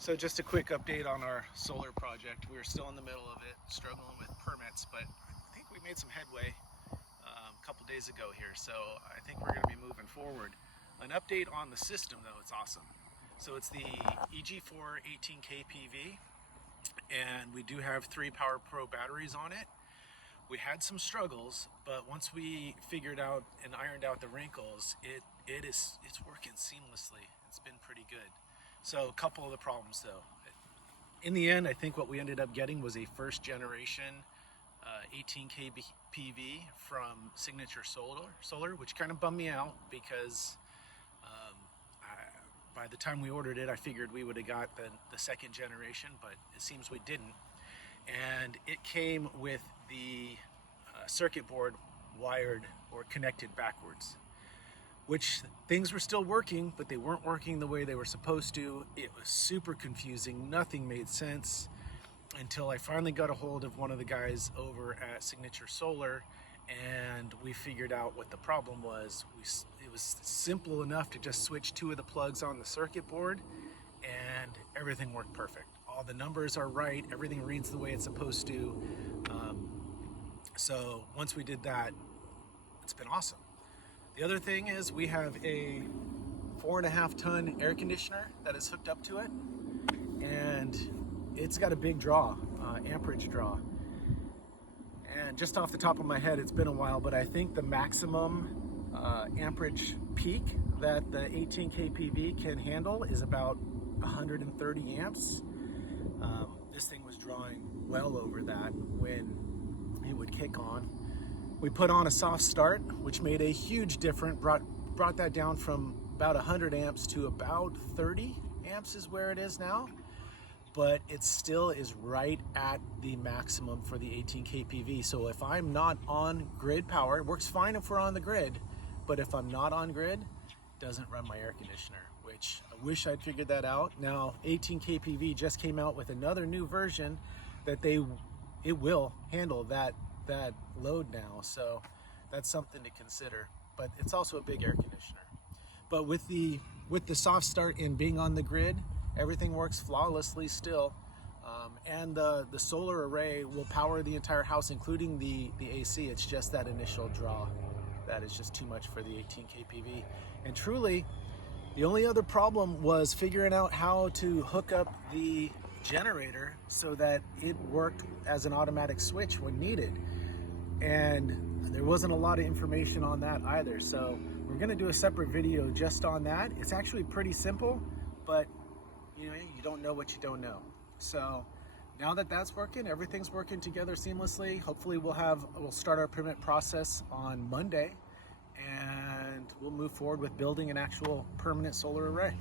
So just a quick update on our solar project. We're still in the middle of it, struggling with permits, but I think we made some headway a couple days ago here. So I think we're going to be moving forward. An update on the system though, it's awesome. So it's the EG418KPV, and we do have 3 Power Pro batteries on it. We had some struggles, but once we figured out and ironed out the wrinkles, it's working seamlessly. It's been pretty good. So a couple of the problems though. In the end, I think what we ended up getting was a first generation 18 kPV from Signature Solar, which kind of bummed me out because by the time we ordered it, I figured we would have got the second generation, but it seems we didn't. And it came with the circuit board wired or connected backwards, which things were still working, but they weren't working the way they were supposed to. It was super confusing. Nothing made sense until I finally got a hold of one of the guys over at Signature Solar, and we figured out what the problem was. It was simple enough to just switch 2 of the plugs on the circuit board, and everything worked perfect. All the numbers are right. Everything reads the way it's supposed to. So once we did that, it's been awesome. The other thing is we have a 4.5 ton air conditioner that is hooked up to it, and it's got a big draw, amperage draw. And just off the top of my head, it's been a while, but I think the maximum amperage peak that the 18 kPV can handle is about 130 amps. This thing was drawing well over that when it would kick on. We put on a soft start, which made a huge difference, brought that down from about 100 amps to about 30 amps is where it is now. But it still is right at the maximum for the 18 kPV. So if I'm not on grid power, it works fine if we're on the grid, but if I'm not on grid, it doesn't run my air conditioner, which I wish I'd figured that out. Now 18 kPV just came out with another new version that it will handle that load now, so that's something to consider. But it's also a big air conditioner. But with the soft start and being on the grid, everything works flawlessly still, and the solar array will power the entire house, including the AC. It's just that initial draw that is just too much for the 18 kPV. And truly, the only other problem was figuring out how to hook up the generator so that it worked as an automatic switch when needed. And there wasn't a lot of information on that either. So we're gonna do a separate video just on that. It's actually pretty simple, but you don't know what you don't know. So now that that's working, everything's working together seamlessly. Hopefully we'll start our permit process on Monday, and we'll move forward with building an actual permanent solar array.